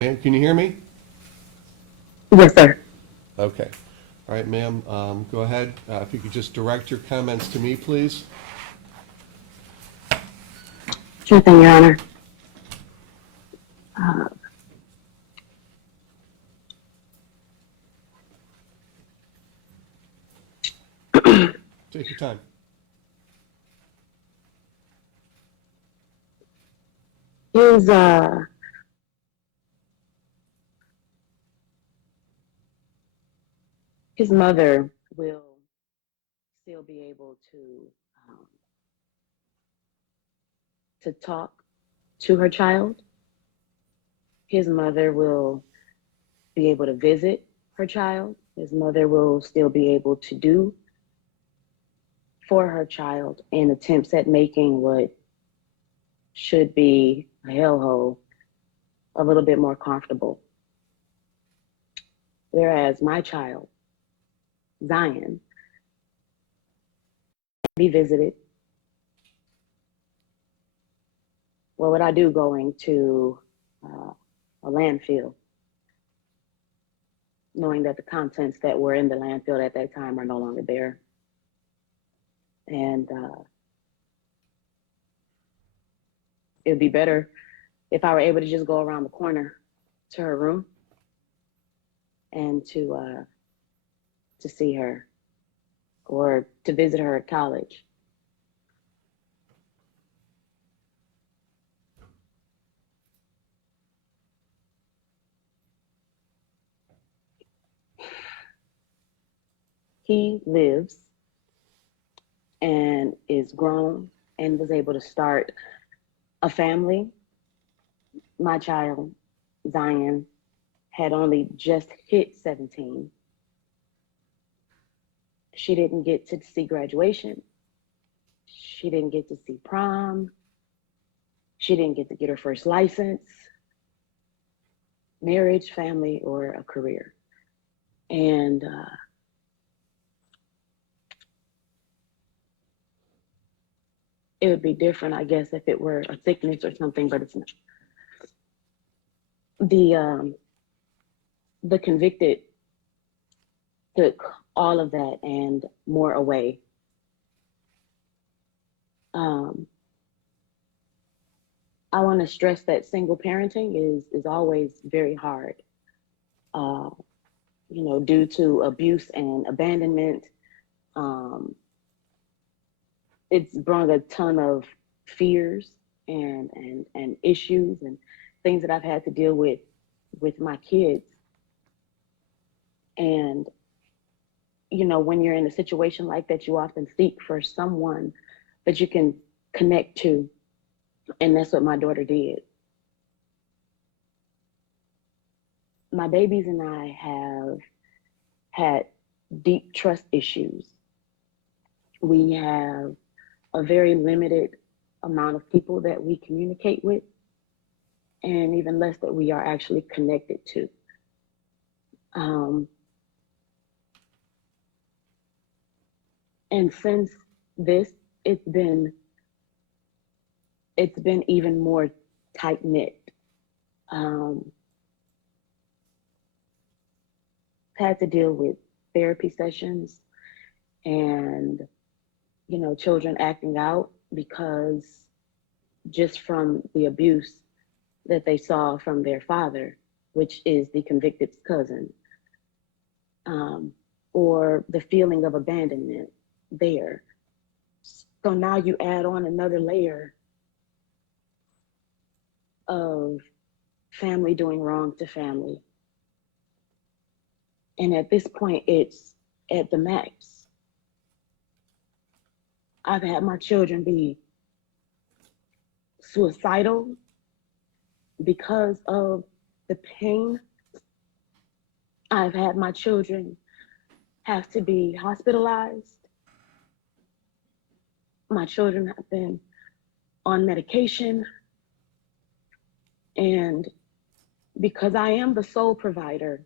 Ma'am, can you hear me? Yes, sir. Okay. All right, ma'am, go ahead. If you could just direct your comments to me, please. Sure thing, Your Honor. Uh, Take your time. his his mother will still be able um, to talk to her child. His mother will be able to visit her child. His mother will still be able to do for her child in attempts at making what should be a hellhole a little bit more comfortable. Whereas my child, Zion, be visited. What would I do going to uh, a landfill, knowing that the contents that were in the landfill at that time are no longer there? And it would be better if I were able to just go around the corner to her room and to see her or to visit her at college. He lives and is grown and was able to start a family. My child, Zion, had only just hit 17. She didn't get to see graduation. She didn't get to see prom. She didn't get to get her first license, marriage, family, or a career. And it would be different, I guess, if it were a sickness or something, but it's not. The the convicted took all of that and more away. Um, I want to stress that single parenting is always very hard. Uh, due to abuse and abandonment, um, it's brought a ton of fears and issues and things that I've had to deal with my kids. And when you're in a situation like that, you often seek for someone that you can connect to, and that's what my daughter did. My babies and I have had deep trust issues. We have a very limited amount of people that we communicate with, and even less that we are actually connected to. Um, and since this, it's been it's been even more tight knit. Um, had to deal with therapy sessions and children acting out because just from the abuse that they saw from their father, which is the convicted cousin, um, or the feeling of abandonment there. So now you add on another layer of family doing wrong to family. And at this point, it's at the max. I've had my children be suicidal because of the pain. I've had my children have to be hospitalized. My children have been on medication. And because I am the sole provider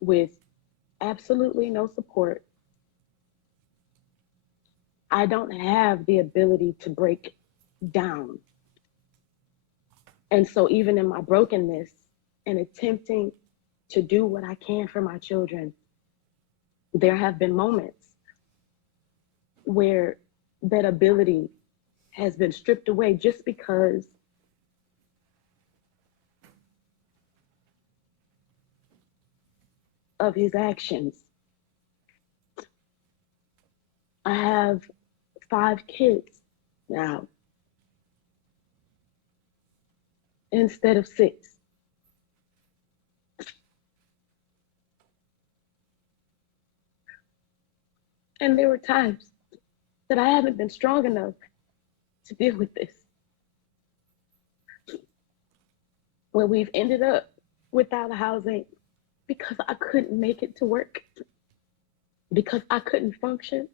with absolutely no support, I don't have the ability to break down And so, even in my brokenness and attempting to do what I can for my children, there have been moments where that ability has been stripped away just because of his actions. I have 5 kids now instead of 6. And there were times that I haven't been strong enough to deal with this, where we've ended up without housing because I couldn't make it to work, because I couldn't function,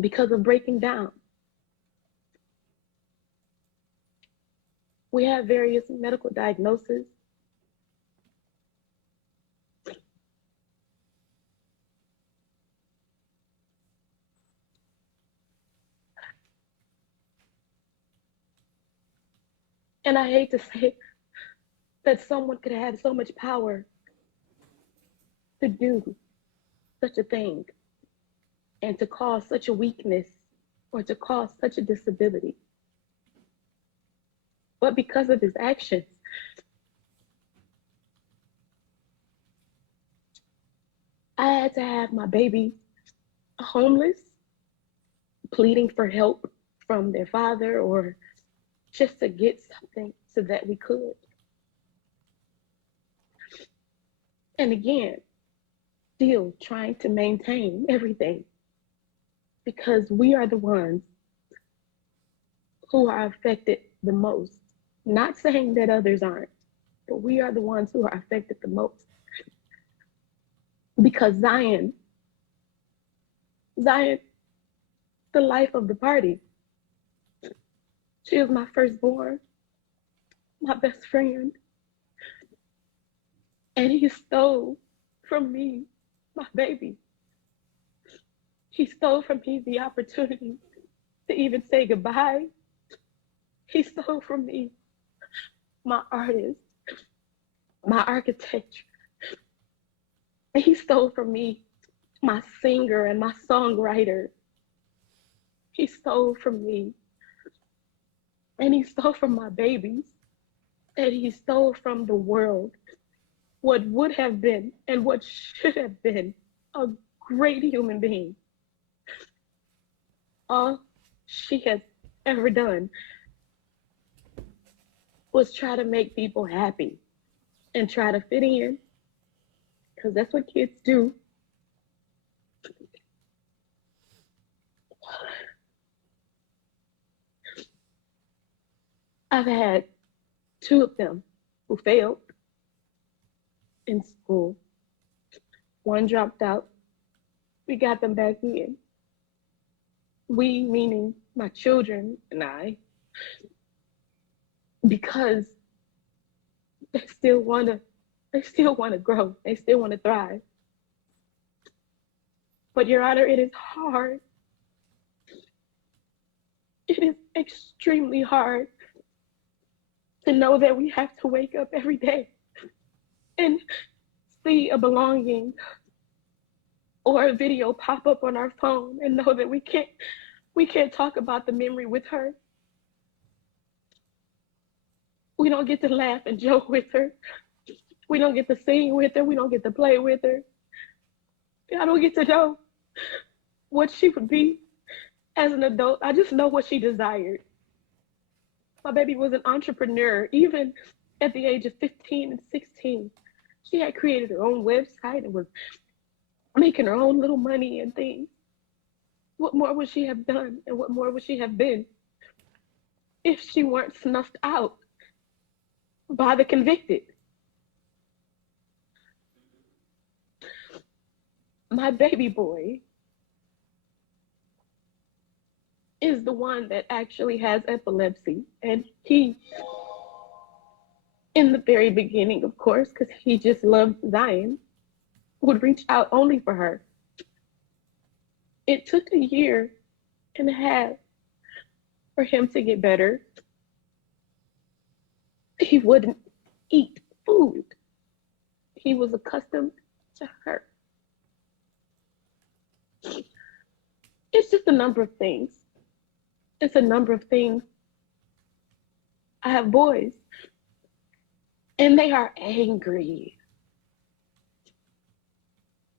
because of breaking down. We have various medical diagnoses. And I hate to say that someone could have so much power to do such a thing and to cause such a weakness or to cause such a disability. But because of his actions, I had to have my baby homeless, pleading for help from their father or just to get something so that we could. And again, still trying to maintain everything because we are the ones who are affected the most. Not saying that others aren't, but we are the ones who are affected the most. Because Zion, the life of the party. She was my firstborn, my best friend. And he stole from me, my baby. He stole from me the opportunity to even say goodbye. He stole from me my artist, my architecture. And he stole from me my singer and my songwriter. He stole from me. And he stole from my babies. And he stole from the world what would have been and what should have been a great human being. All she has ever done was try to make people happy and try to fit in, because that's what kids do. I've had 2 of them who failed in school. 1 dropped out. We got them back in. We, meaning my children and I, because they still want to grow. They still want to thrive. But Your Honor, it is hard. It is extremely hard to know that we have to wake up every day and see a belonging or a video pop up on our phone and know that we can't talk about the memory with her. We don't get to laugh and joke with her. We don't get to sing with her. We don't get to play with her. I don't get to know what she would be as an adult. I just know what she desired. My baby was an entrepreneur. Even at the age of 15 and 16, she had created her own website and was making her own little money and things. What more would she have done and what more would she have been if she weren't snuffed out by the convicted? My baby boy is the one that actually has epilepsy. And he, in the very beginning, of course, because he just loved Zion, would reach out only for her. It took a year and a half for him to get better. He wouldn't eat food. He was accustomed to her. It's just a number of things. It's a number of things. I have boys, and they are angry.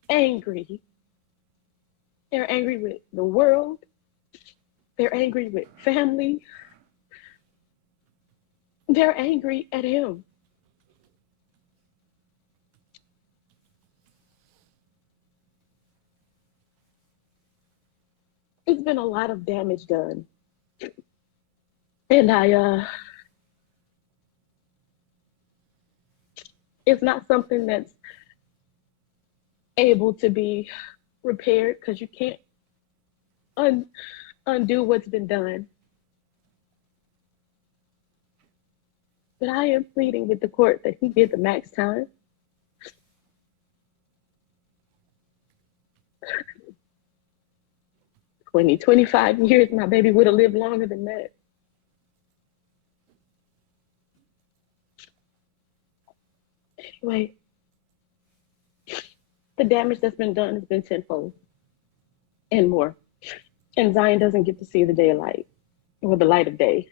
Angry. They're angry with the world. They're angry with family. They're angry at him. It's been a lot of damage done. And it's not something that's able to be repaired because you can't undo what's been done. But I am pleading with the court that he get the max time. 25 years, my baby would have lived longer than that. Anyway, the damage that's been done has been tenfold and more. And Zion doesn't get to see the daylight or the light of day.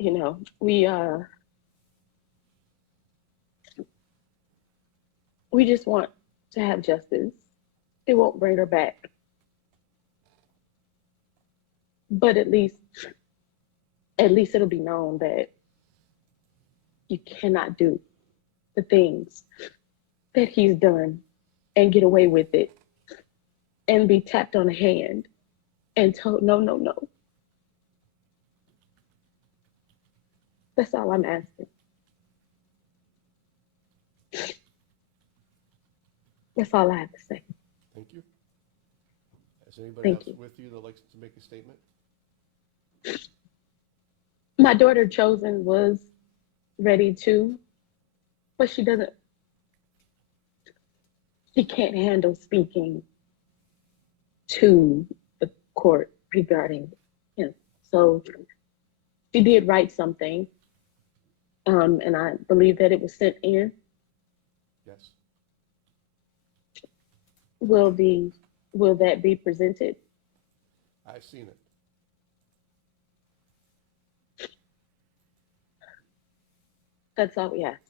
You know, we just want to have justice. It won't bring her back. But at least it'll be known that you cannot do the things that he's done and get away with it and be tapped on the hand and told, no, no, no. That's all I'm asking. That's all I have to say. Thank you. Is anybody Thank else you. with you that likes to make a statement? My daughter Chosen was ready to, but she can't handle speaking to the court regarding him. So she did write something, and I believe that it was sent in. Yes. Will that be presented? I've seen it. That's all we ask.